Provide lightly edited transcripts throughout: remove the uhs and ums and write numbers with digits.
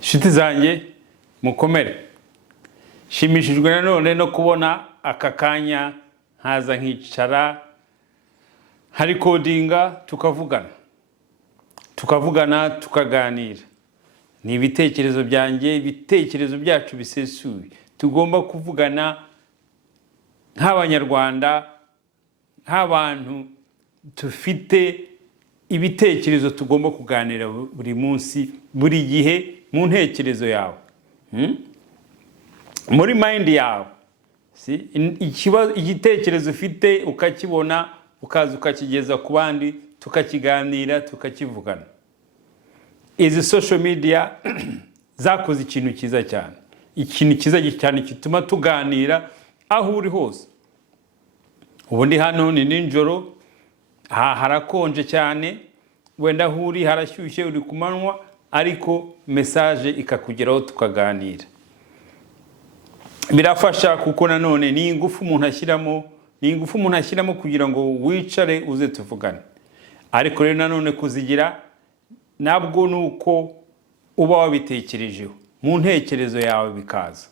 Shiti zanjye mukomere. Shimishijwe nanone no kubona aka kanya nkaza nkicara hari kodinga tukavugana tukaganira. Ni ibitekerezo byanjye, ibitekerezo byacu bisesuye. Tugomba kuvugana nk'abanyarwanda, nk'abantu tufite ibitekerezo tugomba kuganira buri munsi, buri gihe mu ntekerezo yawe. Muri mind yawe. Igitekerezo ufite ukakibona, ukaza ukakigeza ku bandi, tukakiganira, tukakivugana. Izi social media zakoze ikintu cyiza cyane. Ikintu cyiza cyane gituma tuganira aho uri hose. Ubundi hano ni ninjoro, harakonje cyane, wenda huri harashyushye uri kumanywa, ariko message ikakugeraho tukaganira. Birafasha kuko nanone ni ingufu umuntu ashyiramo kugira ngo wicare uze tuvugane. Ariko rero nanone kuzigira nabwo nuko uba wabitekerejeho mu ntekerezo yawe bikaza.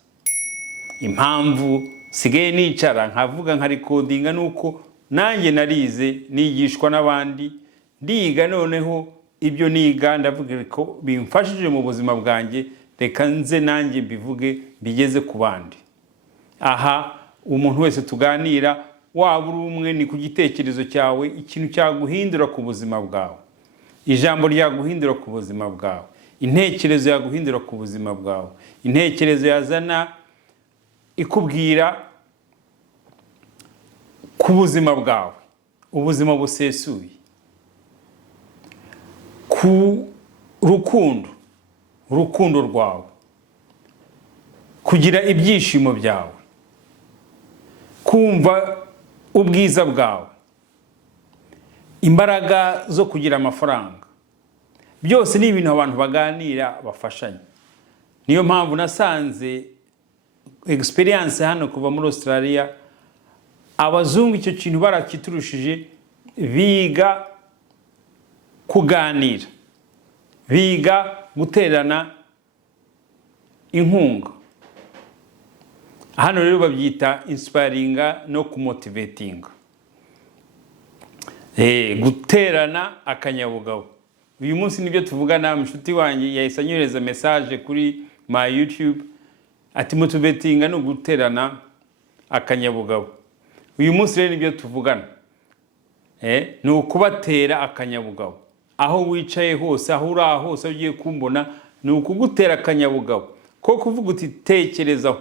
Impamvu sigaye nicara nkavuga nka recordinga nuko nanjye narize nigishwa n'abandi, ndiga noneho ibyo niga ndavuga ko bimfashije mu buzima bwanjye, reka nze nanjye bivuge bigeze ku bandi. Aha umuntu wese tuganira waba uri umwe ni ku gitekerezo cyawe, ikintu cyaguhindura ku buzima bwawe, ijambo ryaguhindura ku buzima bwawe, intekerezo yaguhindura ku buzima bwawe, intekerezo yazana ikubwira ku buzima bwawe, ubuzima busesuye, ku rukundo rwawe, kugira ibyishimo byawe, kumva ubwiza bwawe, imbaraga zo kugira amafaranga. Byose ni ibintu abantu baganira bafashanya. Niyo mpamvu nasanze experience hano kuva muri Australia, abazungu icyo kintu barakiturushije, biga kuganira, biga guterana inkunga. Hano rero babyita inspiringa no kumotivatinga. Guterana akanyabugabo. Uyu munsi nibyo tuvugana, mushuti wanjye yahise anyohereza message kuri my YouTube ati motivatinga no guterana akanyabugabo. Uyu munsi rero nibyo tuvugana. Ni ukubatera akanyabugabo. Aho wicaye hose, aho uri hose ugiye kumbona, ni ukugutera akanyabugabo ko kuvuga uti tekerezaho.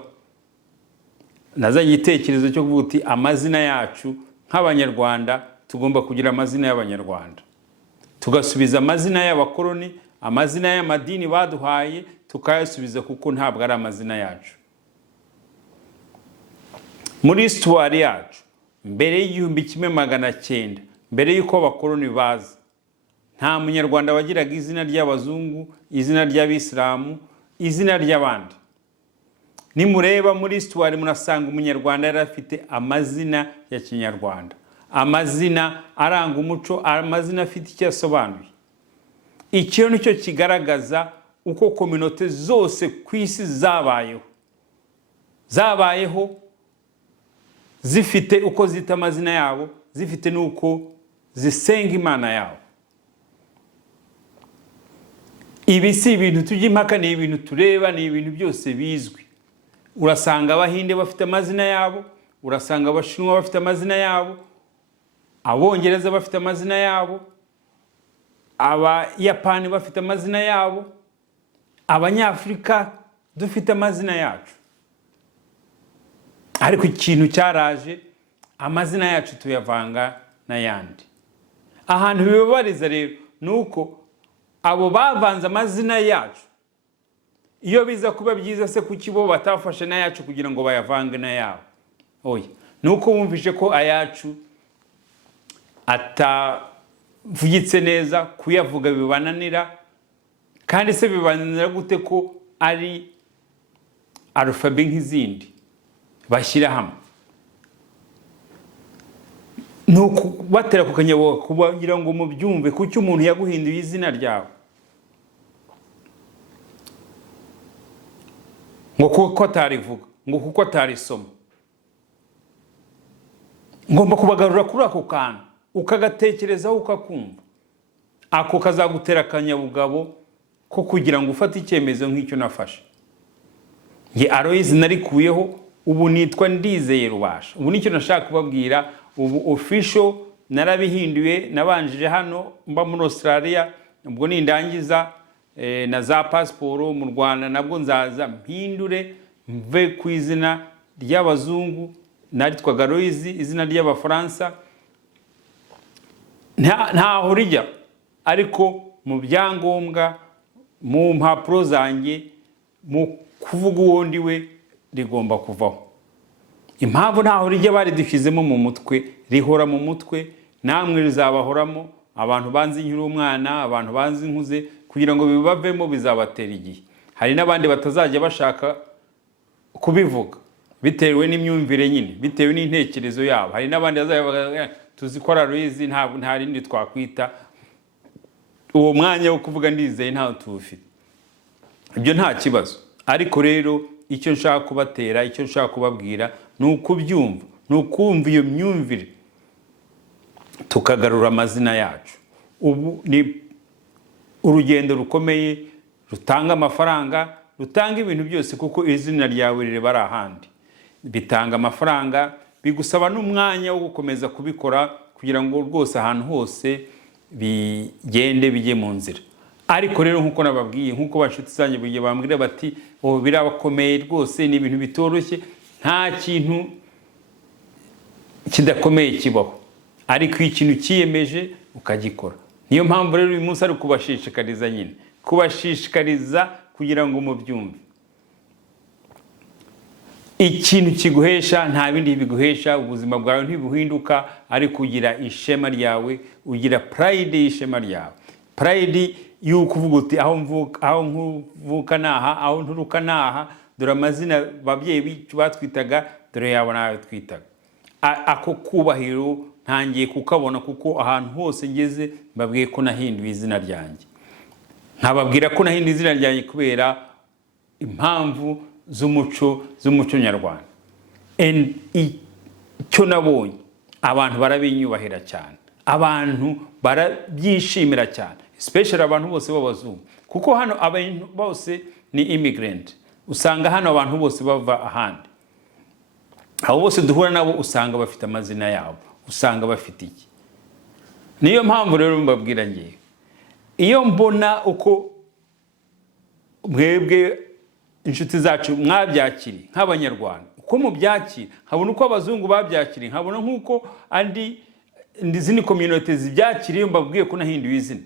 Nazanye igitekerezo cyo kuvuga uti amazina yacu nk'abanyarwanda tugomba kugira amazina y'abanyarwanda, tugasubiza amazina y'abakoloni, amazina y'amadini baduhaye tukayasubiza kuko ntabwo ari amazina yacu. Muri histoire yacu mbere y'1900, mbere yuko abakoloni baza, nta munyarwanda wagiraga izina ry'abazungu, izina ry'abisilamu, izina ry'abandi. Nimureba muri histoire munasanga umunyarwanda yari afite amazina ya kinyarwanda, amazina aranga umuco, amazina afite icyo asobanuye. Icyo nicyo kigaragaza uko communauté zose ku isi zabayeho zifite uko zita amazina yabo, zifite nuko zisenga Imana yabo. Ibi si ibintu tujya impaka, ni ibintu tureba, ni ibintu byose bizwi. Urasanga abahinde bafite amazina yabo, urasanga abashinwa bafite amazina yabo, abongereza bafite amazina yabo, abayapani bafite amazina yabo, abanyafrika dufite amazina yacu. Ariko ikintu cyaraje, amazina yacu tuyavanga n'ayandi. Ahantu bibabariza rero nuko abo bavanze amazina yacu, iyo biza kuba byiza se kuki bo batafashe n'ayacu kugira ngo bayavange n'ayabo? Oya, nuko bumvise ko ayacu atavugitse neza, kuyavuga bibananira. Kandi se bibananira gute ko ari alphabe nk'izindi bashyira hamwe? Nuko batera ku kanyabugabo kugira ngo mubyumve kuki umuntu yaguhinduye izina ryawe. ngo kuko atarivuga, ngo kuko atarisoma. Ngomba kubagarura kuri ako kantu ukagatekerezaho ukakumva, ako kazagutera akanyabugabo ko kugira ngo ufate icyemezo nk'icyo nafashe. Nge Aloys narikuyeho, ubu nitwa Ndizeye Rubasha. Ubu nicyo nashaka kubabwira. Ubu official narabihinduye, nabanjije hano mba muri Australia, ubwo nindangiza na za passport mu Rwanda nabwo nzaza mpindure mve ku izina ry'abazungu, naritwaga Aloys, izina ry'abafaransa ntaho rijya, ariko mu byangombwa, mu mpapuro zanjye, mu kuvuga uwo ndiwe rigomba kuvaho. Impamvu ntaho rijya baridushyizemo mu mutwe, rihora mu mutwe, namwe rizabahoramo. Abantu banzi nkiri umwana, abantu banzi nkuze, kugira ngo bibavemo bizabatera igihe. Hari n'abandi batazajya bashaka kubivuga bitewe n'imyumvire nyine, bitewe n'intekerezo yabo. Hari n'abandi bazajya tuzi ko Aloys nta rindi twakwita, uwo mwanya wo kuvuga Ndizeye ntaho tuwufite. Ibyo nta kibazo, ariko rero icyo nshaka kubatera, icyo nshaka kubabwira ni ukubyumva, ni ukumva iyo myumvire, tukagarura amazina yacu. Ubu ni urugendo rukomeye, rutanga amafaranga, rutanga ibintu byose, kuko izina ryawe rireba ari ahandi. Bitanga amafaranga, bigusaba n'umwanya wo gukomeza kubikora kugira ngo rwose ahantu hose bigende bijye mu nzira. Ariko rero nkuko nababwiye, nkuko bashuti zanjye bugiye bambwira bati birabakomeye rwose, ni ibintu bitoroshye. Nta kintu kidakomeye kibaho, ariko ikintu kiyemeje ukagikora. Niyo mpamvu rero uyu munsi ari kubashishikariza nyine, kubashishikariza kugira ngo mubyumve. Ikintu kiguhesha nta bindi biguhesha, ubuzima bwawe ntibuhinduka, ari kugira ishema ryawe, ugira pride y'ishema ryawe. Pride y'uko uvuga uti aho mvuka naha, aho nturuka naha, dore amazina babyeyi batwitaga, dore yabo nawe twitaga. Ako kubahiro ntangiye kukabona, kuko ahantu hose ngeze mbabwiye ko nahinduye izina ryanjye. Nkababwira ko nahinduye izina ryanjye kubera impamvu z'umuco nyarwanda. Icyo nabonye, abantu barabinyubahira cyane, abantu barabyishimira cyane, especially abantu bose b'abazungu, kuko hano abantu bose ni immigrant. Usanga hano abantu bose bava ahandi, abo bose duhura nabo usanga bafite amazina yabo, usanga bafite iki. Niyo mpamvu rero mbabwira ngiye, iyo mbona uko mwebwe inshuti zacu mwabyakiri nk'abanyarwanda, uko mubyakira, nkabona uko abazungu babyakiri, nkabona nk'uko andi zini community zibyakiriye, mbabwiye ko nahinduye izina,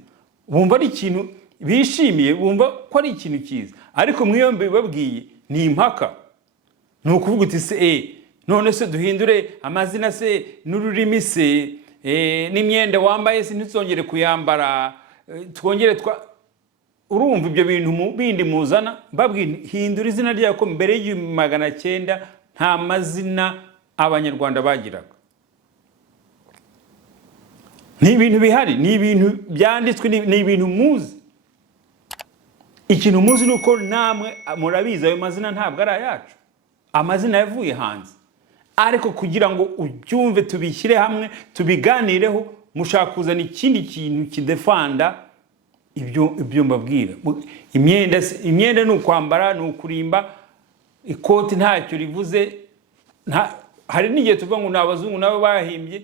bumva ari ikintu bishimiye, bumva ko ari ikintu cyiza. Ariko mwiyo mbibabwiye ni impaka, ni ukuvuga uti se none se duhindure amazina se, n'ururimi se, n'imyenda wambaye se ntizongere kuyambara, twongere urumva ibyo bintu bindi muzana. Mbabwira hindura izina ryawe, ko mbere y'1900 nta mazina abanyarwanda bagiraga. Ni ibintu bihari, ni ibintu byanditswe, ni ibintu muzi. Ikintu muzi nuko namwe murabizi ayo mazina ntabwo ari ayacu, amazina yavuye hanze. Ariko kugira ngo ubyumve, tubishyire hamwe, tubiganireho, mushaka kuzana ikindi kintu kidefanda ibyo mbabwira. Imyenda ni ukwambara, ni ukurimba, ikoti ntacyo rivuze. Hari n'igihe tuvuga ngo n'abazungu nabo bahimbye.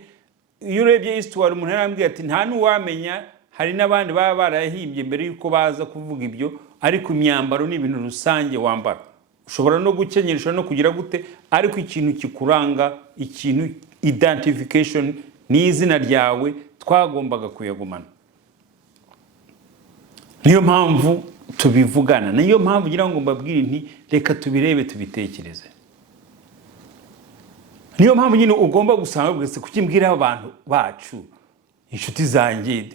Iyo urebye histoire, umuntu yarambwiye ati nta n'uwamenya, hari n'abandi baba barahimbye mbere yuko baza kuvuga ibyo. Ariko imyambaro ni ibintu rusange wambara, ushobora no gukenyera, ushobora no kugira gute, ariko ikintu kikuranga, ikintu identification ni izina ryawe, twagombaga kuyagumana. Niyo mpamvu tubivugana, niyo mpamvu ngira ngo mbabwire nti reka tubirebe, tubitekereze. Niyo mpamvu nyine ugomba gusanga bwese kukimbwira abantu bacu, inshuti zanjye,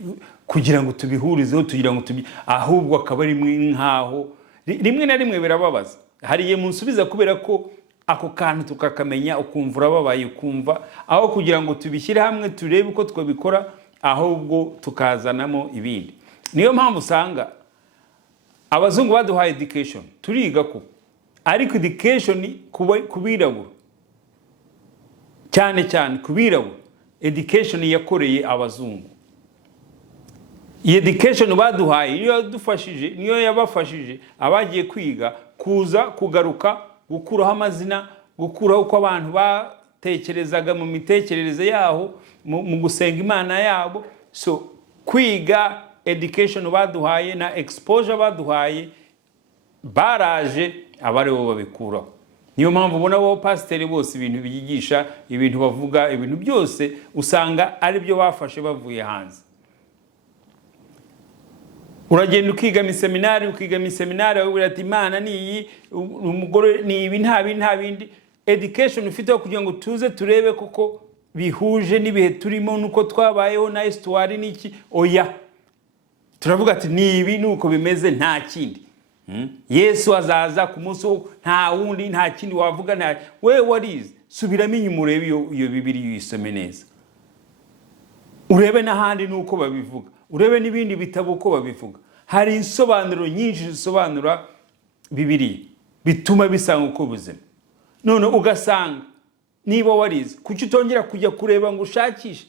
kugira ngo tubihurizeho, tugira ngo ahubwo akaba ari nkaho rimwe na rimwe birababaza. Hariye munsubiza kubera ko ako kantu tukakamenya, ukumva urababaye, ukumva aho kugira ngo tubishyire hamwe turebe uko twabikora, ahubwo tukazanamo ibindi. Niyo mpamvu usanga abazungu baduhaye education, turiga ko, ariko education kubirabura cyane cyane kubirabura, education yakoreye abazungu. Iyi education baduhaye niyo yabafashije abagiye kwiga kuza kugaruka, gukuraho amazina, gukuraho uko abantu batekerezaga mu mitekerereze yaho, mu gusenga Imana yabo. So kwiga, education baduhaye na exposure baduhaye, baraje abari bo babikuraho. Niyo mpamvu ubona bo pasiteri bose ibintu biyigisha, ibintu bavuga, ibintu byose usanga ari byo bafashe bavuye hanze. Uragenda ukiga mu seminari wabwira ati Imana ni iyi, umugore ni ibi, nta bindi. Education ufite kugira ngo tuze turebe kuko bihuje n'ibihe turimo nuko twabayeho na histoire n'iki. Oya, turavuga ati ni ibi nuko bimeze, nta kindi. Yesu azaza ku munsi wo nta wundi, nta kindi wavuga. Nta we warize, subiramo inyuma urebe iyo Bibiliya uyisome neza, urebe n'ahandi nuko babivuga, urebe n'ibindi bitabo uko babivuga. Hari insobanuro nyinshi zisobanura Bibiliya bituma bisanga uko buzima. None ugasanga niba warize, kuki utongera kujya kureba ngo ushakishe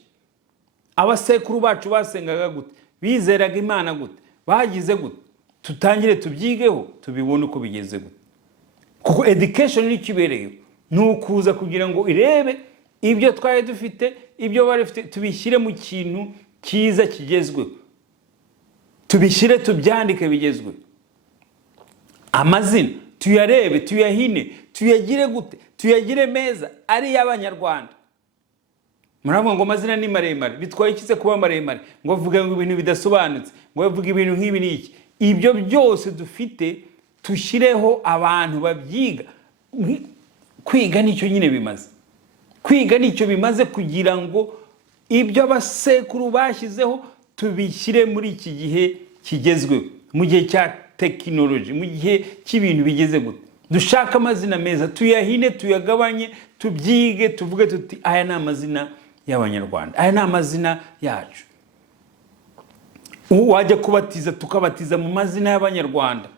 abasekuru bacu basengaga gute, bizeraga Imana gute, bagize gute, tutangire tubyigeho tubibone uko bigeze gute. Kuko education ni kibereyo, nukuza kugira ngo irebe ibyo twaye dufite, ibyo bari bafite, tubishyire mu kintu cyiza kigezweho, tubishyire tubyandike bigezweho. Amazina tuyarebe, tuyahine, tuyagire gute, tuyagire meza ari y'Abanyarwanda. Muravuga ngo amazina ni maremare, bitwaye ikize kuba maremare, ngo bavuga ngo ibintu bidasobanutse, ngo bavuga ibintu nk'ibi n'iki. Ibyo byose dufite tushireho abantu babyiga. Kwiga nicyo nyine bimaze. Kwiga nicyo bimaze kugira ngo ibyo abasekuru bashyizeho tubishyire muri iki gihe kigezweho, mu gihe cya tekinoloji, mu gihe cy'ibintu bigeze gute. Dushaka amazina meza, tuyahine, tuyagabanye, tubyige, tuvuge tuti aya ni amazina y'Abanyarwanda, aya ni amazina yacu. Wajya kubatiza tukabatiza mu mazina y'Abanyarwanda.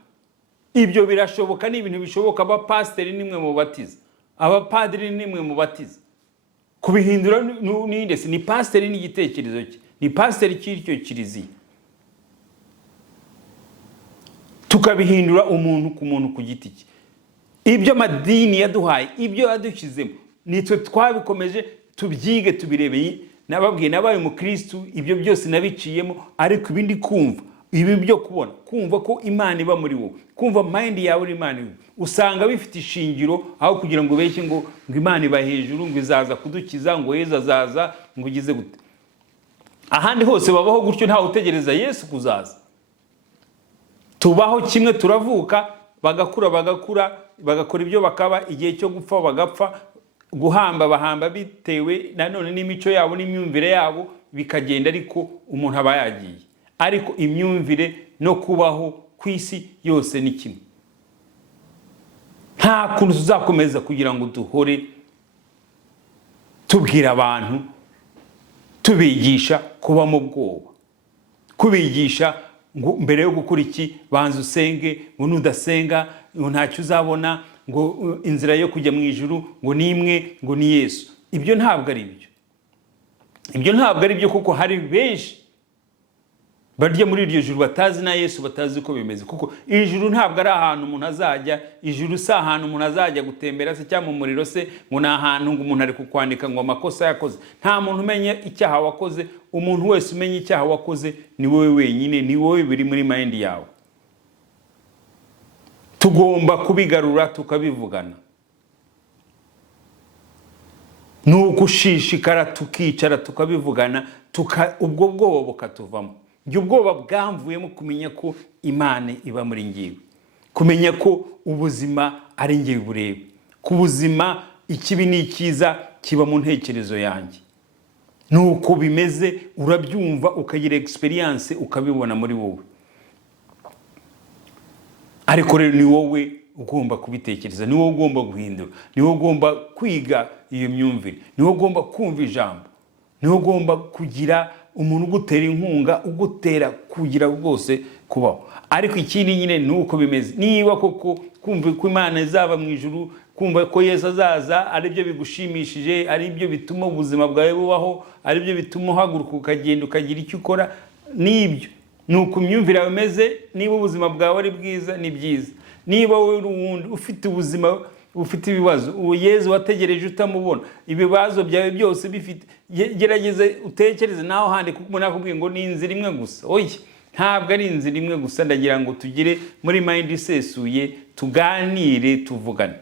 Ibyo birashoboka, ni ibintu bishoboka. Abapasiteri nimwe mu batiza, abapadiri nimwe mu batiza. Kubihindura n'indese ni pasiteri n'igitekerezo cye, ni pasiteri cy'icyo kiliziya. Tukabihindura umuntu ku muntu ku giti cye. Ibyo amadini yaduhaye, ibyo yadushyizemo, nitwe twabikomeje tubyige, tubirebe. Nababwiye nabaye umukristo, ibyo byose nabiciyemo, ariko ibindi kumva, ibi byo kubona, kumva ko Imana iba muri wowe, kumva mind yawe uri Imana iwe, usanga bifite ishingiro, aho kugira ngo beshye ngo Imana iba hejuru, ngo izaza kudukiza, ngo Yesu azaza, ngo ugize gute. Ahandi hose babaho gutyo, nta utegereza Yesu kuzaza. Tubaho kimwe, turavuka, bagakura, bagakora ibyo bakaba, igihe cyo gupfa bagapfa, guhamba bahamba bitewe nanone n'imico yabo n'imyumvire yabo, bikagenda, ariko umuntu aba yagiye. Ariko imyumvire no kubaho ku isi yose ni kimwe. Nta kuntu tuzakomeza kugira ngo duhore tubwira abantu, tubigisha kuba mu bwoba, kubigisha ngo mbere yo gukora iki banza usenge, ngo nudasenga ngo ntacyo uzabona, ngo inzira yo kujya mu ijuru ngo ni imwe, ngo ni Yesu. Ibyo ntabwo ari byo. Ibyo ntabwo ari byo, kuko hari benshi barya muri iryo juru batazi na Yesu, batazi uko bimeze. Kuko ijuru ntabwo ari ahantu umuntu azajya, ijuru si ahantu umuntu azajya gutembera se cyangwa mu muriro se, ngo ni ahantu ngo umuntu ari kukwandika ngo amakosa yakoze. Nta muntu umenya icyaha wakoze. Umuntu wese umenya icyaha wakoze ni wowe wenyine, ni wowe biri muri mind yawe. Tugomba kubigarura tukabivugana, nukushishikara tukicara tukabivugana, ubwo bwoba bukatuvamo. Ibyo ubwoba bwamvuyemo kumenya ko Imana iba muri ngiwe, kumenya ko ubuzima ari ngiwe bureba, ku buzima ikibi n'ikiza kiba mu ntekerezo yanjye. Nuko bimeze, urabyumva, ukagira experience, ukabibona muri wowe. Ariko rero ni wowe ugomba kubitekereza, ni wowe ugomba guhindura, ni wowe ugomba kwiga iyo myumvire, ni wowe ugomba kumva ijambo, ni wowe ugomba kugira umuntu ugutera inkunga, ugutera kugira rwose kubaho. Ariko ikindi nyine nuko bimeze. Niba koko kumva ko Imana izaba mu ijuru, kumva ko Yesu azaza ari byo bigushimishije, ari byo bituma ubuzima bwawe bubaho, ari byo bituma uhaguruka ukagenda ukagira icyo ukora. Nibyo nuko imyumvire yawe imeze. Niba ubuzima bwawe ari bwiza, ni byiza. Niba wowe urundi ufite ubuzima ufite ibibazo, uwo Yesu wategereje utamubona, ibibazo byawe byose bifite, gerageze utekereze naho handi, kuko umuntu akubwiye ngo ni inzira imwe gusa. Oya, ntabwo ari inzira imwe gusa. Ndagira ngo tugire muri mind isesuye, tuganire, tuvugane,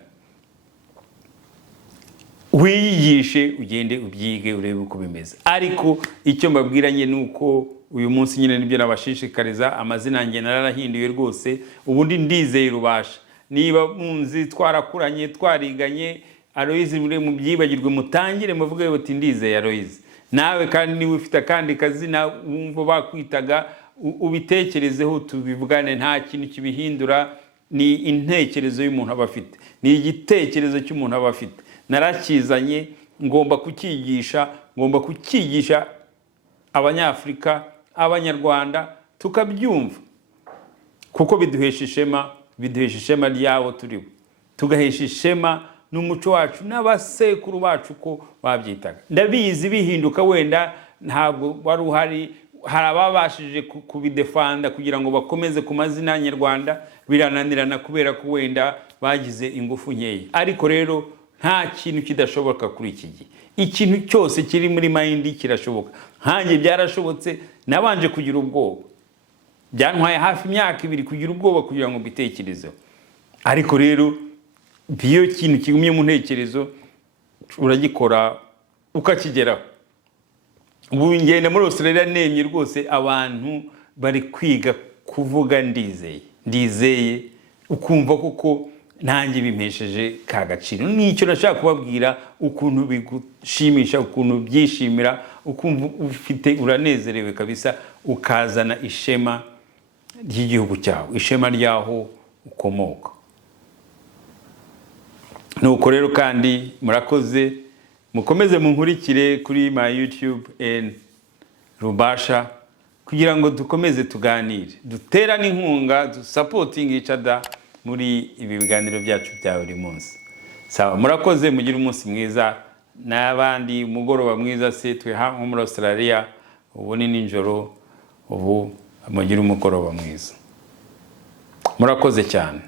wiyigishe, ugende ubyige, urebe uko bimeze. Ariko icyo mbabwiranye ni uko uyu munsi nyine nibyo nabashishikariza. Amazina yanjye nararahinduye rwose, ubundi Ndizeye Rubasha. Niba munzi twarakuranye, twariganye, Aloyizi mu byibagirwe, mutangire muvuge bati Ndizeye Aloyizi. Nawe kandi niba ufite akandi kazina wumva bakwitaga, ubitekerezeho, tubivugane. Nta kintu kibihindura, ni intekerezo y'umuntu aba afite, ni igitekerezo cy'umuntu aba afite. Narakizanye, ngomba kukigisha Abanyafurika, Abanyarwanda, tukabyumva, kuko biduhesha ishema ryabo turibo, tugahesha ishema n'umuco wacu n'abasekuru bacu ko babyitaga. Ndabizi bihinduka, wenda ntabwo wari uhari, hari ababashije kubidefanda kugira ngo bakomeze ku mazina nyarwanda, birananirana kubera ko wenda bagize ingufu nkeya. Ariko rero nta kintu kidashoboka kuri iki gihe. Ikintu cyose kiri muri mind kirashoboka. Hanjye byarashobotse, nabanje kugira ubwoba, byantwaye hafi imyaka 2 kugira ubwoba kugira ngo mbitekerezeho. Ariko rero biyo kintu kigumye mu ntekerezo, uragikora ukakigeraho. Ubu ngenda muri Australia nemye rwose, abantu bari kwiga kuvuga Ndizeye, ukumva kuko nanjye bimpesheje ka gaciro. Nicyo nashaka kubabwira, ukuntu bigushimisha, ukuntu byishimira, ukumva ufite, uranezerewe kabisa, ukazana ishema ry'igihugu cyawe, ishema ryaho ukomoka. Nuko rero kandi murakoze, mukomeze munkurikire kuri my YouTube Rubasha, kugira ngo dukomeze tuganire, duterane inkunga, supporting each other muri ibi biganiro byacu bya buri munsi. Sawa, murakoze, mugire umunsi mwiza, n'abandi mugoroba mwiza. Se twe nko muri Australia ubu ni ninjoro, ubu mugire umugoroba mwiza. Murakoze cyane.